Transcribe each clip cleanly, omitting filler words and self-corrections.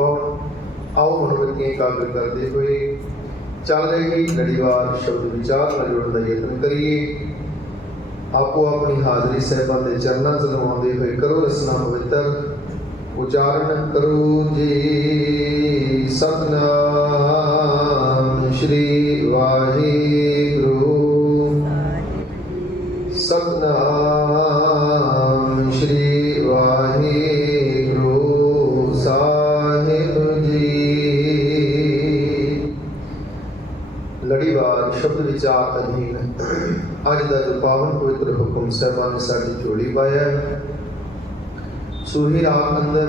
पाओ। आओ मनोवृत्तियां एकाग्र करते हुए चल रही लड़ीवार शब्द विचार में जुड़ने का यत्न करिए। आपो अपनी हाजरी साहिबान के चरणों च लवाते हुए करो रसना पवित्र। उच्चारण करो जी सतनाम श्री वाहिगुरु। सतनाम श्री वाहिगुरु साहिब जी। लड़ीवार शब्द विचार अधीन अज का जो पावन पवित्र हुक्म साहिबान ने साड़ी झोली पाया। सूही रात अंदर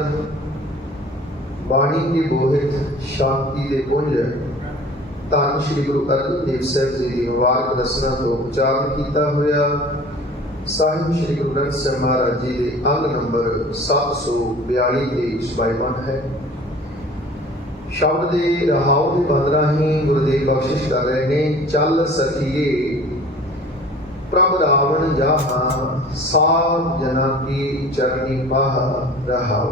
बाणी की बोहित शांति के पुंज धन श्री गुरु अर्जन देव साहब जी की मुबारक रसना तो उच्चारण किया हुआ साहिब श्री गुरु ग्रंथ साहिब महाराज जी के अंग नंबर 742 के सुभाईमान है। शब्द के रहाव के बंद राही गुरुदेव बख्शिश कर रहे हैं। चल सखिए प्रभ रावण जहाँ साध जना की चरनी पाह रहाओ।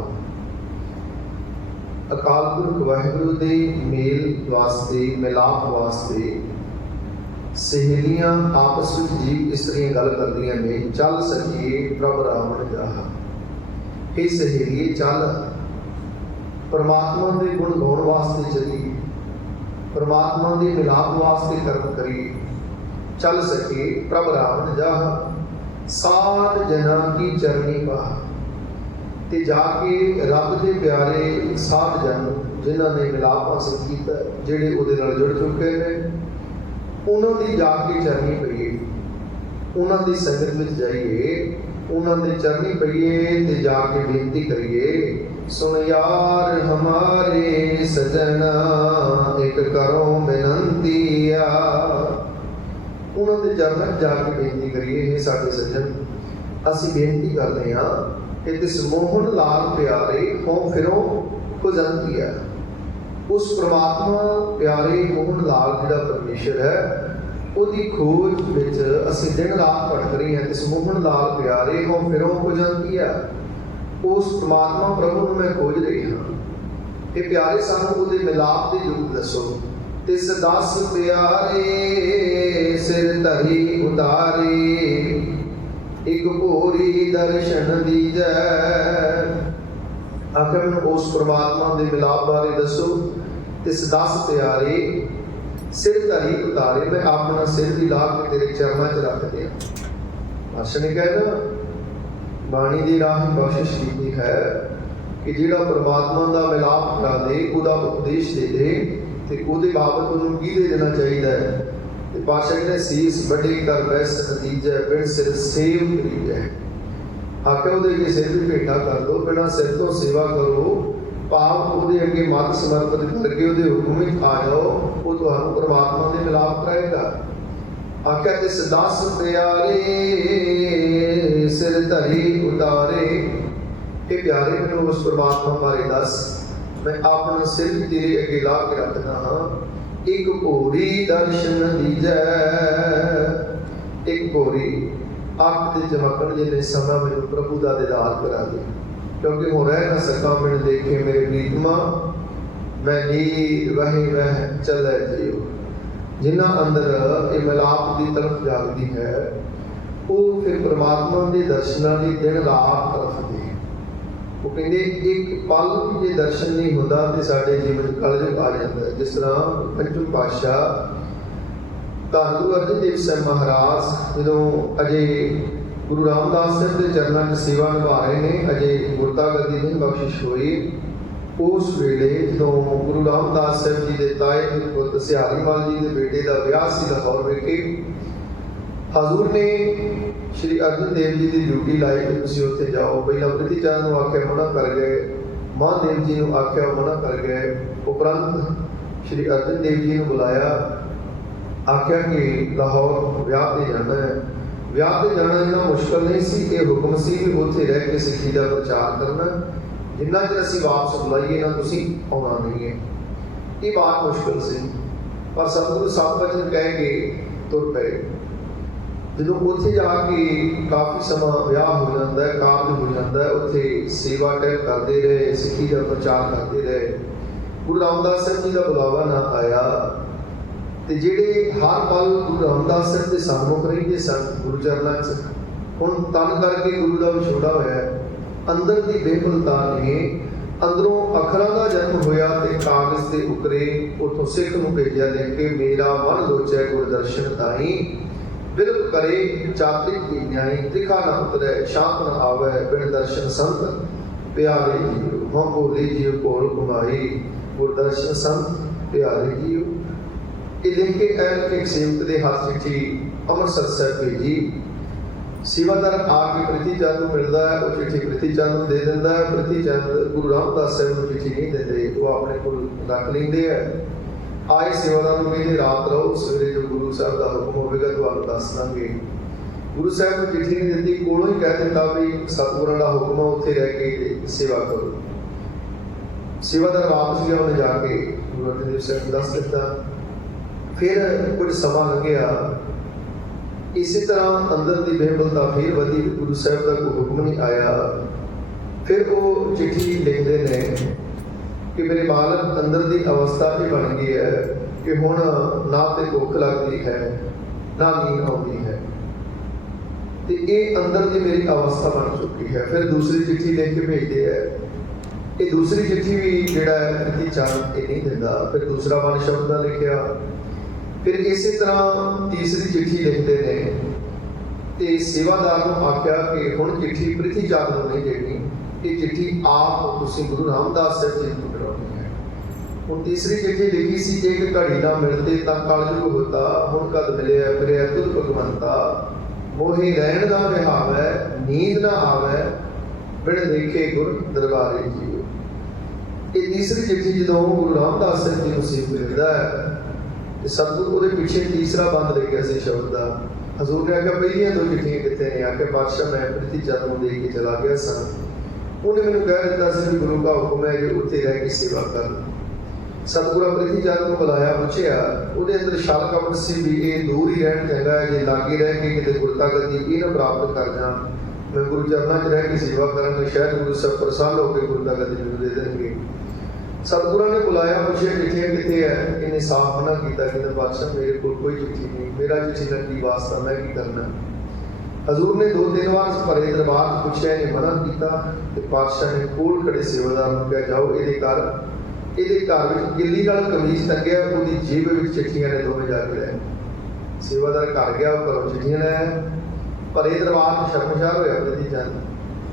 अकाल पुरख वाहिगुरु दे मेल वास्ते मिलाप वास्ते सहेलियां आपस में जीव इस्त्रियां गल करदियां ने। चल सखिए प्रभ रावण जहाँ। हे सहेलिए चल परमात्मा के गुण गाउण वास्ते चली, परमात्मा के मिलाप वास्ते कर्म करिए। चल सके प्रभ रावण जहाँ साध जना की चरनी पाह। ते जाके रब के प्यारे साध जन जिन्हों ने मिलाप हासिल किया जेडे उहदे नाल जुड़ चुके हैं उन्हों की जाके चरनी पईए। उन्हों की संगत में जाइए, उन्हों के चरनी पईए ते जाके बेनती करिए। सुन यार हमारे सजना एक करो बेनंतिया। उन्होंने चरणों जाके बेनती करिए। हे साडे सज्जन असी बेनती करते हैं कि तिस मोहन लाल प्यारे हो फिरो कुजंतिया। उस परमात्मा प्यारे मोहन लाल जिहड़ा परमेश्वर है उसकी खोज विच असी दिन रात भटक रहे हैं। तिस मोहन लाल प्यारे हो फिरो कुजंतिया। उस परमात्मा प्रभु को मैं खोज रही हाँ। ये प्यारे सानू उहदे मिलाप के युग दसो। तिस दस प्यारे सिर धरी उतारे एक भोरी दर्शन दीजै। आखिर मैं उस परमात्मा के मिलाप बारे दसो। तिस दस प्यारे सिर धरी उतारे। मैं अपना सिर भी ला के तेरे चरणों च रख दिया। अर्श ने कहना बाणी की राह बख्शिश की है कि जिहड़ा परमात्मा का मिलाप करा दे उहदा उपदेश दे दे ते उहदे बाबत उन्होंने की दे देना चाहिए है। पातशाह ने सीस बड़ी कर बैस नतीजा बिन सिर सेव करीजै। आखे उहदे अगे सिर भी भेटा कर दो, बिना सिर तो सेवा करो। भाव उहदे अगे मत समर्पित करके उहदे हुक्म में आ जाओ। वो तुहानू परमात्मा दे मिलाप कराएगा। आख्या तिस दस प्यारे सिर धरी उतारे। ये प्यारे मैनू उस परमात्मा बारे दस। मैं अपना सिर भी तेरे अगे ला के रखना हाँ। एक भोरी दर्शन दीजै। एक भोरी अख के चमकन जिन्हें समा मैनू प्रभु का दीदार करा दे। क्योंकि हो रह ना सका मैंने देखे मेरे प्रीतमा मैं नीर वही वह चले जियो। जिन्हों अंदर ये मिलाप की तरफ जागती है वो फिर परमात्मा के दर्शनों की दिन रात तरफ दे। वो कहते एक पल भी जे दर्शन नहीं होता तो साढ़े जीवन कलयुग आ जाता है। जिस तरह पंचम पातशाह धन गुरु अर्जन देव साहब महाराज जो अजे गुरु रामदास साहब के चरणों में सेवा निभा रहे हैं, अजे गुरता गद्दी नहीं बख्शिश हुई। उस वेले जो गुरु रामदास साहब जी के ताए पुत्र सिहारीवाल जी के बेटे का विआह सी लाहौर विखे हजूर ने श्री अर्जन देव जी की ड्यूटी लाई कि तुम उत्थे जाओ। पहला प्रीति चंद को आख्या मना कर गए, महादेव जी को आख्या मना कर गए। उपरंत श्री अर्जन देव जी ने बुलाया, आख्या कि लाहौर विआह पर जाना है। विआह पर जाना इतना मुश्किल नहीं सी। ये हुक्म सी कि उत्थे रह के सिੱਖੀ का प्रचार करना। जिन्ना चਿਰ ਅਸੀਂ वापस बुलाइए ना तुसीं आउणा नहीं है। ये बात मुश्किल सी पर सतगुरु सब वचन कह के तुर पे। ਜਦੋਂ ਉੱਥੇ ਜਾ ਕੇ ਕਾਫੀ ਸਮਾਂ ਵਿਆਹ ਹੋ ਜਾਂਦਾ ਹੈ, ਕਾਰਜ ਹੋ ਜਾਂਦਾ ਹੈ, ਉੱਥੇ ਸੇਵਾ ਟਹਿਲ ਕਰਦੇ ਰਹੇ, ਸਿੱਖੀ ਦਾ ਪ੍ਰਚਾਰ ਕਰਦੇ ਰਹੇ। ਗੁਰੂ ਰਾਮਦਾਸ ਸਾਹਿਬ ਜੀ ਦਾ ਬੁਲਾਵਾ ਨਾ ਆਇਆ ਤੇ ਜਿਹੜੇ ਹਰ ਪਲ ਗੁਰੂ ਰਾਮਦਾਸ ਸਾਹਿਬ ਦੇ ਸਾਹਮਣੇ ਰਹਿੰਦੇ ਸਨ ਗੁਰੂ ਚਰਨਾਂ 'ਚ, ਹੁਣ ਤਨ ਕਰਕੇ ਗੁਰੂ ਦਾ ਵਿਛੋੜਾ ਹੋਇਆ। ਅੰਦਰ ਦੀ ਬੇਬਲਤਾ ਨੇ ਅੰਦਰੋਂ ਅੱਖਰਾਂ ਦਾ ਜਨਮ ਹੋਇਆ ਤੇ ਕਾਗਜ਼ ਤੇ ਉਕਰੇ। ਉੱਥੋਂ ਸਿੱਖ ਨੂੰ ਭੇਜਿਆ ਲਿਖ ਕੇ, ਮੇਰਾ ਮਨ ਲੋਚੈ ਗੁਰਦਰਸ਼ਨ ਤਾਈ, ਬਿਰਧ ਕਰੇ ਚਾਤ੍ਰਿਕ ਕੀ ਨਿਆਈ, ਤਿਖਾ ਨਾ ਉਤਰੈ ਸ਼ਾਂਤ ਨਾ ਆਵੈ, ਬਿਨ ਦਰਸ਼ਨ ਸੰਤ ਪਿਆਰੇ ਜੀਓ, ਹਮ ਬੋਲੇ ਜੀਓ ਕੋਲ ਕੁਮਾਈ, ਗੁਰਦਰਸ਼ਨ ਸੰਤ ਪਿਆਰੇ ਜੀਓ। ਇਹ ਲਿਖ ਕੇ ਇੱਕ ਸੇਵਕ ਦੇ ਹੱਥ ਚਿੱਠੀ ਅੰਮ੍ਰਿਤਸਰ ਸਾਹਿਬ ਭੇਜੀ। ਸੇਵਾਦਾਰ ਆ ਕੇ ਪ੍ਰਿਥੀ ਚੰਦ ਨੂੰ ਮਿਲਦਾ ਹੈ, ਉਹ ਚਿੱਠੀ ਪ੍ਰਿਥੀ ਚੰਦ ਨੂੰ ਦੇ ਦਿੰਦਾ ਹੈ। ਪ੍ਰਿਥੀ ਚੰਦ ਗੁਰੂ ਰਾਮਦਾਸ ਸਾਹਿਬ ਨੂੰ ਚਿੱਠੀ ਨਹੀਂ ਦਿੰਦੇ, ਉਹ ਆਪਣੇ ਕੋਲ ਰੱਖ ਲੈਂਦੇ ਹੈ। ਆਏ ਸੇਵਾਦਾਰ ਨੂੰ ਕਹਿੰਦੇ ਰਾਤ ਰਹੋ, ਸਵੇਰੇ ਜੋ ਗੁਰੂ ਸਾਹਿਬ ਦਾ ਹੁਕਮ ਹੋਵੇਗਾ ਤੁਹਾਨੂੰ ਦੱਸ ਦਾਂਗੇ। ਗੁਰੂ ਸਾਹਿਬ ਨੂੰ ਚਿੱਠੀ ਨਹੀਂ ਦਿੱਤੀ, ਕੋਲੋਂ ਹੀ ਕਹਿ ਦਿੱਤਾ ਵੀ ਸਤਿਗੁਰਾਂ ਦਾ ਹੁਕਮ ਆ, ਉੱਥੇ ਰਹਿ ਕੇ ਸੇਵਾ ਕਰੋ। ਸੇਵਾਦਾਰ ਵਾਪਸ ਗਿਆ, ਉਹਨੇ ਜਾ ਕੇ ਗੁਰੂ ਅਰਜਨ ਦੇਵ ਸਾਹਿਬ ਨੂੰ ਦੱਸ ਦਿੱਤਾ। ਫਿਰ ਕੁਝ ਸਮਾਂ ਲੰਘਿਆ, ਇਸੇ ਤਰ੍ਹਾਂ ਅੰਦਰ ਦੀ ਬੇਬਲਤਾ ਫਿਰ ਵਧੀ, ਗੁਰੂ ਸਾਹਿਬ ਦਾ ਕੋਈ ਹੁਕਮ ਨਹੀਂ ਆਇਆ। ਫਿਰ ਉਹ ਚਿੱਠੀ ਲਿਖਦੇ ਨੇ ਕਿ ਮੇਰੇ ਮਾਲਕ, ਅੰਦਰ ਦੀ ਅਵਸਥਾ ਇਹ ਬਣ ਗਈ ਹੈ ਕਿ ਹੁਣ ਨਾ ਤੇ ਭੁੱਖ ਲੱਗਦੀ ਹੈ ਨਾ ਨੀਂਦ ਆਉਂਦੀ ਹੈ, ਤੇ ਇਹ ਅੰਦਰ ਦੀ ਮੇਰੀ ਅਵਸਥਾ ਬਣ ਚੁੱਕੀ ਹੈ। ਫਿਰ ਦੂਸਰੀ ਚਿੱਠੀ ਲਿਖ ਕੇ ਭੇਜਦੇ ਹੈ। ਇਹ ਦੂਸਰੀ ਚਿੱਠੀ ਵੀ ਜਿਹੜਾ ਹੈ ਪ੍ਰਿਥੀ ਚੰਦ ਇਹ ਨਹੀਂ ਦਿੰਦਾ। ਫਿਰ ਦੂਸਰਾ ਮਨ ਸ਼ਬਦ ਦਾ ਲਿਖਿਆ। ਫਿਰ ਇਸੇ ਤਰ੍ਹਾਂ ਤੀਸਰੀ ਚਿੱਠੀ ਲਿਖਦੇ ਨੇ ਤੇ ਸੇਵਾਦਾਰ ਨੂੰ ਆਖਿਆ ਕਿ ਹੁਣ ਚਿੱਠੀ ਪ੍ਰਿਥੀ ਚੰਦ ਨੂੰ ਨਹੀਂ ਦੇਣੀ, ਇਹ ਚਿੱਠੀ ਆਪ ਤੁਸੀਂ ਗੁਰੂ ਰਾਮਦਾਸ ਸਾਹਿਬ ਜੀ ਨੂੰ ਕਰਾਉਣੀ ਹੈ। ਹੁਣ ਤੀਸਰੀ ਚਿੱਠੀ ਲਿਖੀ ਸੀ, ਇੱਕ ਘੜੀ ਨਾ ਮਿਲਦੇ ਤਾਂ ਕਲਯੁਗ ਹੋਤਾ, ਹੁਣ ਕਦ ਮਿਲਿਆ ਫਿਰਿਆ ਤੁਧ ਭਗਵੰਤਾ, ਮੋਹੇ ਰਹਿਣ ਦਾ ਵਿਹਾਵੈ ਨੀਂਦ ਨਾ ਆਵੈ, ਬਿਨ ਦੇਖੇ ਗੁਰ ਦਰਬਾਰੇ ਜੀਓ। ਇਹ ਤੀਸਰੀ ਚਿੱਠੀ ਜਦੋਂ ਗੁਰੂ ਰਾਮਦਾਸ ਸਾਹਿਬ ਜੀ ਨੂੰ ਨਸੀਬ ਮਿਲਦਾ ਹੈ ਤੇ ਸਤਿਗੁਰੂ ਉਹਦੇ ਪਿੱਛੇ ਤੀਸਰਾ ਬੰਦ ਲਿਖਿਆ ਸੀ ਸ਼ਬਦ ਦਾ। ਹਜ਼ੂਰ ਨੇ ਆਖਿਆ ਪਹਿਲੀਆਂ ਦੋ ਚਿੱਠੀਆਂ ਕਿੱਥੇ ਨੇ? ਆਖਿਆ ਪਾਤਸ਼ਾਹ ਮੈਂ ਪ੍ਰਿਥੀ ਚੰਦ ਨੂੰ ਦੇ ਕੇ ਚਲਾ ਗਿਆ ਸਾਂ, ਉਹਨੇ ਮੈਨੂੰ ਕਹਿ ਦਿੱਤਾ ਸੀ ਵੀ ਗੁਰੂ ਦਾ ਹੁਕਮ ਹੈ ਕਿ ਉੱਥੇ ਰਹਿ ਕੇ ਸੇਵਾ ਕਰ। ਸਤਿਗੁਰਾਂ ਪ੍ਰਿਥੀ ਚੰਦ ਨੂੰ ਬੁਲਾਇਆ, ਪੁੱਛਿਆ, ਉਹਦੇ ਅੰਦਰ ਛਲ ਕਪਟ ਸੀ ਵੀ ਇਹ ਦੂਰ ਹੀ ਰਹਿਣ ਚੰਗਾ ਹੈ, ਜੇ ਲਾਗੇ ਰਹਿ ਕੇ ਕਿਤੇ ਗੁਰਤਾ ਗੱਦੀ ਇਹ ਨਾ ਪ੍ਰਾਪਤ ਕਰ ਜਾ। ਮੈਂ ਗੁਰੂ ਚਰਨਾਂ 'ਚ ਰਹਿ ਕੇ ਸੇਵਾ ਕਰਾਂਗਾ, ਸ਼ਾਇਦ ਗੁਰੂ ਸਾਹਿਬ ਪ੍ਰਸੰਨ ਹੋ ਕੇ ਗੁਰਤਾ ਗੱਦੀ ਮੈਨੂੰ ਦੇ ਦੇਣਗੇ। ਸਤਿਗੁਰਾਂ ਨੇ ਬੁਲਾਇਆ, ਪੁੱਛਿਆ ਚਿੱਠੀਆਂ ਕਿੱਥੇ ਹੈ? ਇਹਨੇ ਸਾਫ਼ ਮਨਾ ਕੀਤਾ ਕਿ ਪਾਤਸ਼ਾਹ ਮੇਰੇ ਕੋਲ ਕੋਈ ਚਿੱਠੀ ਨਹੀਂ, ਮੇਰਾ ਚਿੱਠੀ ਨਾਲ ਕੀ ਵਾਸਤਾ, ਮੈਂ ਕੀ ਕਰਨਾ। ਹਜ਼ੂਰ ਨੇ 2-3 ਵਾਰ ਭਰੇ ਦਰਬਾਰ 'ਚ ਪੁੱਛਿਆ, ਇਹਨੇ ਮਨਾ ਕੀਤਾ ਤੇ ਪਾਤਸ਼ਾਹ ਨੇ ਕੋਲ ਖੜੇ ਸੇਵਾਦਾਰ ਨੂੰ ਕਿਹਾ, ਜਾਓ ਇਹਦੇ ਘਰ ਵਿੱਚ ਗਿੱਲੀ ਨਾਲ ਕਮੀਜ਼ ਟੰਗਿਆ, ਉਹਦੀ ਜੇਬ ਵਿੱਚ ਚਿੱਠੀਆਂ ਨੇ ਦੋਵੇਂ ਜਾ ਕੇ ਲੈ। ਸੇਵਾਦਾਰ ਘਰ ਗਿਆ, ਉਹ ਘਰੋਂ ਚਿੱਠੀਆਂ ਲੈ ਆਇਆ। ਭਰੇ ਦਰਬਾਰ 'ਚ ਸ਼ਰਮਸ਼ਾਰ ਹੋਇਆ ਪ੍ਰਿਥੀ ਚੰਦ